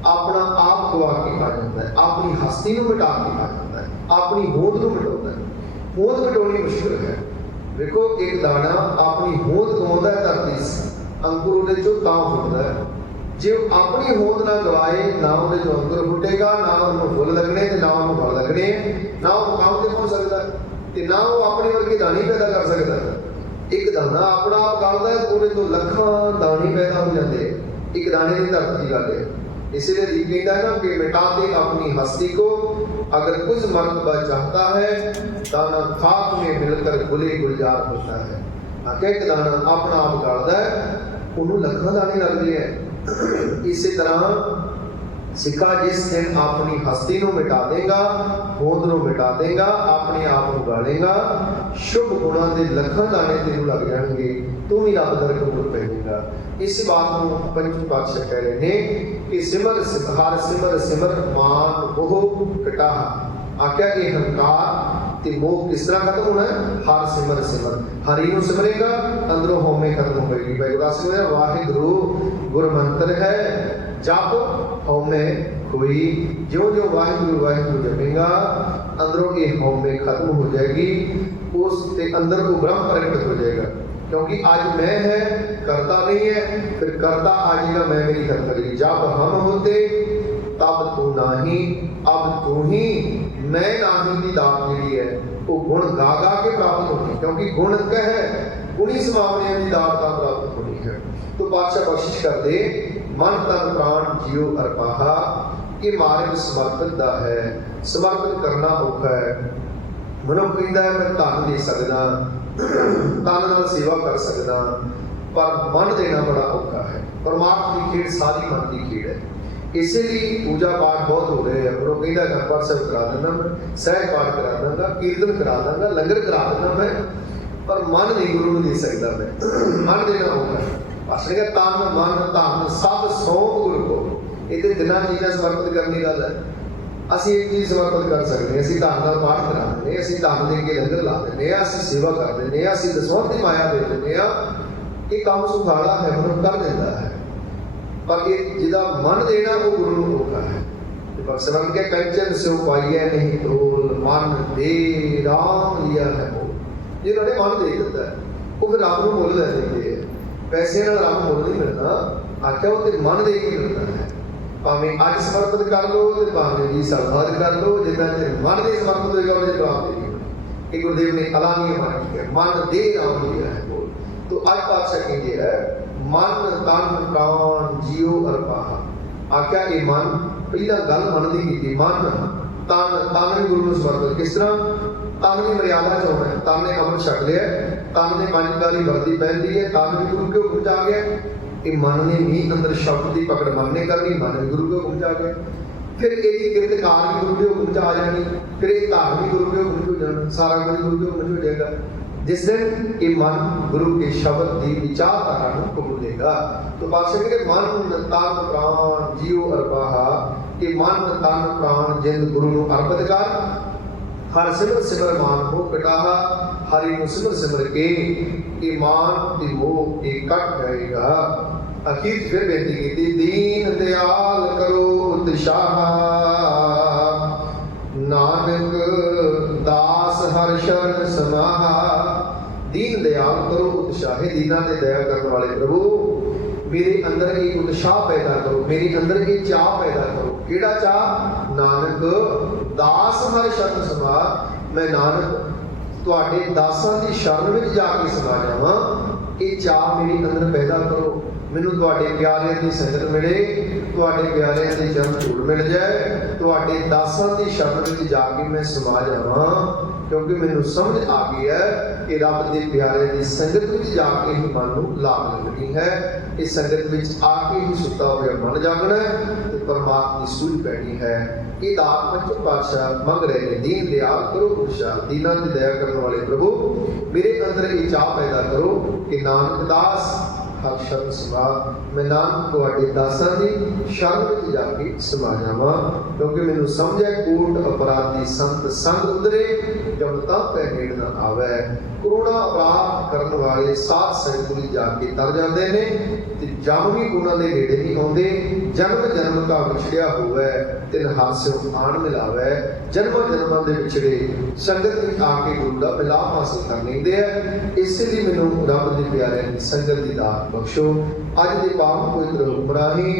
अपना आप गवा के आ जाता है, अपनी हस्ती को मिटा के आ जाता है, अपनी होंद को मिटाता है। होंद मिटानी मुश्किल है। देखो एक दाना अपनी होंद गवाਉਂਦਾ है धरती से, अंकुर उहदे चों तां फुटदा है। जे अपनी होंद ना गवाए ना उहदे चों अंकुर फुटेगा, ना उहनूं फुੱਲ लगने ते ना उहनूं फल लगने, ना वो काम ते पहुंच सकदा ते ना वो अपने वर्गी दानी पैदा कर सकदा। एक दाना अपना आप गलदा है, पूरे तो ਲੱਖਾਂ दानी पैदा हो जाते हैं। एक दाने की धरती की गल है। इसलिए कहता है ना कि मिटा दे अपनी हस्ती को, अगर कुछ मर्तबा चाहता है दाना खाक में मिलकर गुले गुलजार होता है। एक दाना अपना आप गलदा है, उन्होंने ਲੱਖਾਂ दाने लगते हैं। इसी तरह सिक्का जिस दिन अपनी हस्ती को मिटा देगा, होंद को मिटा देगा, अपने आप को गालेगा, शुभ गुणों के ਲੱਖਾਂ दाने तेन लग जाएंगे, तू भी रब दर कबूल पहनेगा। इस बात को पंचम पातशाह कह रहे हैं कि सिमर हर सिमर सिमर मान मोह कटाहा। आख्या कि हंकार ते मोह किस तरह खत्म होना है? हर सिमर सिमर, हरि को सिमरेगा अंदरों होमे खत्म होगी। भाई उदास में वाहिगुरु गुर मंत्र है, जप होमे कोई, जो जो वाहिगुरु वाहिगुरु जपेगा अंदरों ये होमे खत्म हो जाएगी, उसके अंदर को ब्रह्म प्रकट हो जाएगा। क्योंकि आज मैं है करता नहीं है, फिर करता आजेगा मैं मेरी कर करेगी। जब हम होते तब तू नाही, अब तू ही मैं नाही की दात जी है वो गुण गा गा के प्राप्त होनी, क्योंकि गुण कह गुणी समावने की दात का प्राप्त होनी है। तो पातशाह बख्शिश कर दे, मन तन प्राण जीव अरपाहा, ये मार्ग समर्पित दा है। समर्पित करना औखा है। मनुख कहता है मैं धन दे सकदा, तन नाल सेवा कर सकदा, पर मन देना बड़ा औखा है। परमात्मा की खेड़ सारी मन की खेड़ है। इसलिए पूजा पाठ बहुत हो रहे हैं, पर वो कहता है पाठ सब करा देना मैं, सहज पाठ करा दूंगा, कीर्तन करा दूंगा, लंगर करा देना मैं, पर मन नहीं गुरु ਨੂੰ ਦੇ ਸਕਦਾ मैं। मन देना होगा पास ने तन मन धन सब सौंप गुरु को। ਇਹਦੇ ਦਿਨਾਂ ਚੀਜ਼ਾਂ ਸਮਰਪਿਤ ਕਰਨ ਦੀ ਗੱਲ ਹੈ। ਅਸੀਂ ਇੱਕ ਚੀਜ਼ ਸਮਰਪਿਤ ਕਰ ਸਕਦੇ ਹਾਂ, ਅਸੀਂ ਧਨ ਦਾ ਪਾਠ ਕਰਾ ਦਿੰਦੇ ਹਾਂ, ਅਸੀਂ ਧਨ ਦੇ ਕੇ ਲੰਗਰ ਲਾ ਦਿੰਦੇ ਹਾਂ, ਅਸੀਂ ਸੇਵਾ ਕਰ ਦਿੰਦੇ ਹਾਂ, ਅਸੀਂ ਦਸਵੰਧ ਦੀ ਮਾਇਆ ਦੇ ਦਿੰਦੇ ਹਾਂ। ਇਹ ਕੰਮ ਸੁਖਾਲਾ ਹੈ, ਮਨੁੱਖ ਕਰ ਦਿੰਦਾ ਹੈ, पर ये जिदा मन देना वो गुरु होता है। भगवान के कंचन से पाइए नहीं तोल, मन दे राम लिया है वो। जिन्होंने मन दे देता है वो फिर रब को मुल ले लेते हैं। पैसे नाल रब मुल नहीं मिलना, आख्या वो ते मन दे के मिलना है। भावें अज समर्पित कर लो तो भावें 20 साल बाद कर लो, जितना चेर मन दे समर्पित होगा उन्हें जवाब देगी। एक गुरुदेव ने अलानी मान किया, मन दे राम लिया है वो। तो आज पातशाह कहेंगे है मन तन प्राण जियो अरपाहा। आख्या ये मन पहला गल मन की की मन तन तन भी गुरु समर्पित। किस तरह तन की मर्यादा च होना है, तन ने अमृत छक लिया, तन ने पंचकाली वर्दी पहन ली है, तन भी गुरु के हुक्म च आ गया। ये मन ने भी अंदर शब्द की पकड़ मन ने करनी, मन भी गुरु के हुक्म च आ गया। फिर यदि कृतकार भी गुरु के हुक्म च आ जानी, फिर ये धार भी गुरु के हुक्म च हो जाना, सारा कुछ गुरु के हुक्म च हो जाएगा। जिस दिन ये मन गुरु के शब्द की विचारधारा को कबूलेगा। तो पातशाह कहते मन तन प्राण जियो अरपाहा। ये मन तन प्राण जिंद गुरु को अर्पित कर, हर सिमर सिमर मान हो कटाहा, हरि को सिमर सिमर के ये मान ते मोह ये कट जाएगा। अखीर फिर बेनती की दीन दयाल करो उत्साह, नानक दास हर शरण समाहा। दीन दयाल करो उत्साहे, दीना ने दया करने वाले प्रभु मेरे अंदर एक उत्साह पैदा करो, मेरे अंदर एक चाह पैदा करो। केड़ा चाह? नानक दास हर शरण समा। मैं नानक तुहाडे दासां दी शरण विच जाके समा जावां, ये चाह मेरे अंदर पैदा करो। मैनूं तुहाडे प्यारे दी संगत मिले, तुहाडे प्यारे दे चरण धूड़ मिल जाए, तुहाडे दासां दी शरण विच जाके मैं समा जावां, क्योंकि मैनूं समझ आ गई है कि रब दे प्यारे दी संगत विच जाके ही मन नूं लाभ लगनी है। इस संगत विच आके ही सुता होया मन जागना है ते परमात्मा की सूझ पैनी है। ये दात पंचम पातशाह मंग रहे हैं, दीन दयाल करो उत्साह, दीना की दया करने वाले प्रभु मेरे अंदर ये चाह पैदा करो कि नानक दास हर शरण समा। मैं नानक तुहाडे दासां दी शरण विच जाके समा जावां, क्योंकि मैनूं समझे कोट अपराधी संत संग उतरे, जब तक पै नेड़ ना आवे। करोड़ा अपराध करने वाले साध संगत जाके तर जाते हैं, ते जम भी उन्हां दे नेड़े नहीं आउंदे। जन्म जन्म का विछड़िया होवे तिन हास्यों आण मिलावे। जन्म जन्मां दे विछड़े संगत विच आके गुरु दा मिलाप हासिल कर लैंदे आ। इसलिए मैनूं रब दे प्यारे संगत दी दात बख्शो। अज दे पाक पवित्र हुक्म राही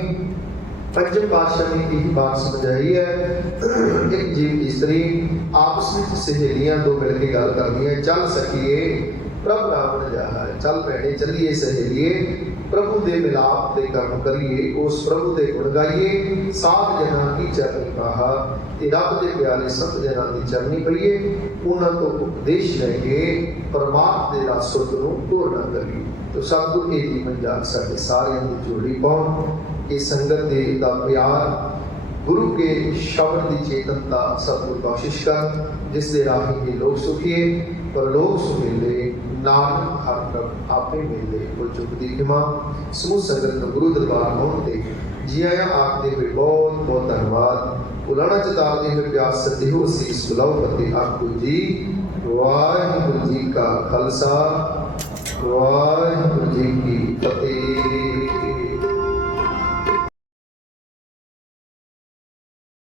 पंचम पातशाह ने यही बात समझाई है। एक जीव स्त्री आपस में सहेलियां दो मिलकर गल करदियां, चल सकिए प्रभु रावण जहा, चल भैणे चलिए सहेलिए प्रभु दे मिलाप दे कर्म करिए, उस प्रभु दे गुण गाइए, साध जना की चरनी पाहा। ते रब दे प्यारे संत जना की चरनी पईए, उन्हां तो उपदेश लैके परमात्मा दे रासुत नूं पूर्ण करिए। तो सतगुर ये जीवन जाग साडे सारिਆਂ ਦੀ जोड़ी पाउण। ये संगत दे दा प्यार गुरु के शब्द की चेतनता सतगुर कोशिश कर, जिस दे राही ये लोग सुखिए पर लोग सुहेले, नानक हर प्रभ आपे मेले। कोई चुकती खिमा समूह संगत गुरु दरबार पहुंचते जी आया आखते हुए बहुत बहुत धन्यवाद। पुराना चेतावनी में प्यास सत्य हो शीस बुलाओ फतेह आपको जी। वाहिगुरू जी का खालसा, वाहिगुरू जी की फतेह।